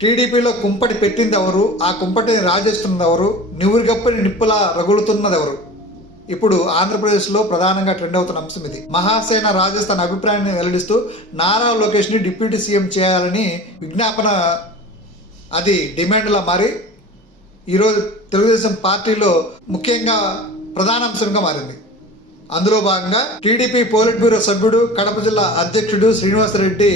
టీడీపీలో కుంపటి పెట్టింది ఎవరు? ఆ కుంపటిని రాజేస్తున్నది ఎవరు? నివురుగప్పని నిప్పులా రగులుతున్నది ఎవరు? ఇప్పుడు ఆంధ్రప్రదేశ్లో ప్రధానంగా ట్రెండ్ అవుతున్న అంశం ఇది. మహాసేన రాజస్థాన్ అభిప్రాయాన్ని వెల్లడిస్తూ నారా లోకేష్ని డిప్యూటీ సీఎం చేయాలని విజ్ఞాపన అది డిమాండ్లా మారి ఈరోజు తెలుగుదేశం పార్టీలో ముఖ్యంగా ప్రధాన అంశంగా మారింది. అందులో భాగంగా టీడీపీ పోలిట్ బ్యూరో సభ్యుడు కడప జిల్లా అధ్యక్షుడు శ్రీనివాసరెడ్డి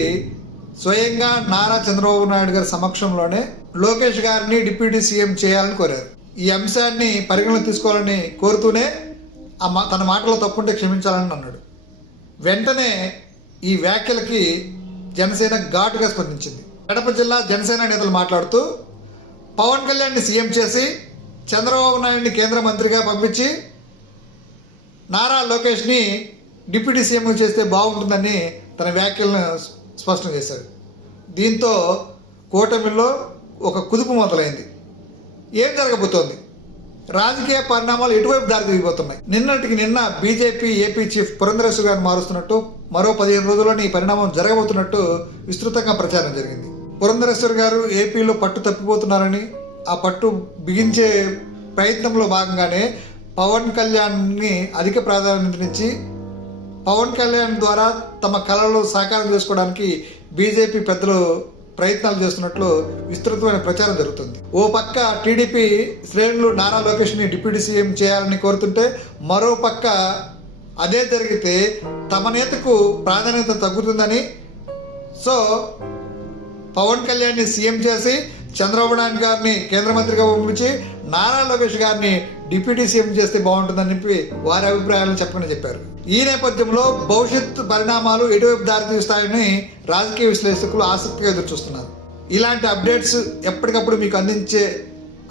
స్వయంగా నారా చంద్రబాబు నాయుడు గారి సమక్షంలోనే లోకేష్ గారిని డిప్యూటీ సీఎం చేయాలని కోరారు. ఈ అంశాన్ని పరిగణన తీసుకోవాలని కోరుతూనే ఆ మా తన మాటలో తప్పుంటే క్షమించాలని అన్నాడు. వెంటనే ఈ వ్యాఖ్యలకి జనసేన ఘాటుగా స్పందించింది. కడప జిల్లా జనసేన నేతలు మాట్లాడుతూ పవన్ కళ్యాణ్ని సీఎం చేసి చంద్రబాబు నాయుడిని కేంద్ర మంత్రిగా పంపించి నారా లోకేష్ని డిప్యూటీ సీఎం చేస్తే బాగుంటుందని తన వ్యాఖ్యలను స్పష్టం చేశారు. దీంతో కూటమిలో ఒక కుదుపు మొదలైంది. ఏం జరగబోతోంది? రాజకీయ పరిణామాలు ఎటువైపు దారి తిరిగిపోతున్నాయి నిన్నటికి నిన్న బీజేపీ ఏపీ చీఫ్ పురంధరేశ్వర గారిని మారుస్తున్నట్టు మరో పదిహేను రోజుల్లోనే ఈ పరిణామం జరగబోతున్నట్టు విస్తృతంగా ప్రచారం జరిగింది. పురంధరేశ్వర్ గారు ఏపీలో పట్టు తప్పిపోతున్నారని ఆ పట్టు బిగించే ప్రయత్నంలో భాగంగానే పవన్ కళ్యాణ్ని అధిక ప్రాధాన్యతనిచ్చి పవన్ కళ్యాణ్ ద్వారా తమ కళలు సాకారం చేసుకోవడానికి బీజేపీ పెద్దలు ప్రయత్నాలు చేస్తున్నట్లు విస్తృతమైన ప్రచారం జరుగుతుంది. ఓ పక్క టీడీపీ శ్రేణులు నారా లోకేష్ని డిప్యూటీ సీఎం చేయాలని కోరుతుంటే మరో పక్క అదే జరిగితే తమ నేతకు ప్రాధాన్యత తగ్గుతుందని సో పవన్ కళ్యాణ్ని సీఎం చేసి చంద్రబాబు నాయుడు గారిని కేంద్ర మంత్రిగా పంపించి నారా లోకేష్ గారిని డిప్యూటీ సీఎం చేస్తే బాగుంటుందని చెప్పి వారి అభిప్రాయాలను చెప్పమని చెప్పారు. ఈ నేపథ్యంలో భవిష్యత్ పరిణామాలు ఎటువైపు దారితీస్తాయని రాజకీయ విశ్లేషకులు ఆసక్తిగా ఎదురుచూస్తున్నారు. ఇలాంటి అప్డేట్స్ ఎప్పటికప్పుడు మీకు అందించే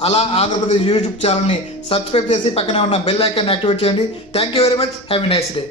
అలా ఆంధ్రప్రదేశ్ యూట్యూబ్ ఛానల్ని సబ్స్క్రైబ్ చేసి పక్కనే ఉన్న బెల్ ఐకాన్ యాక్టివేట్ చేయండి. Thank you very much. Have a nice day.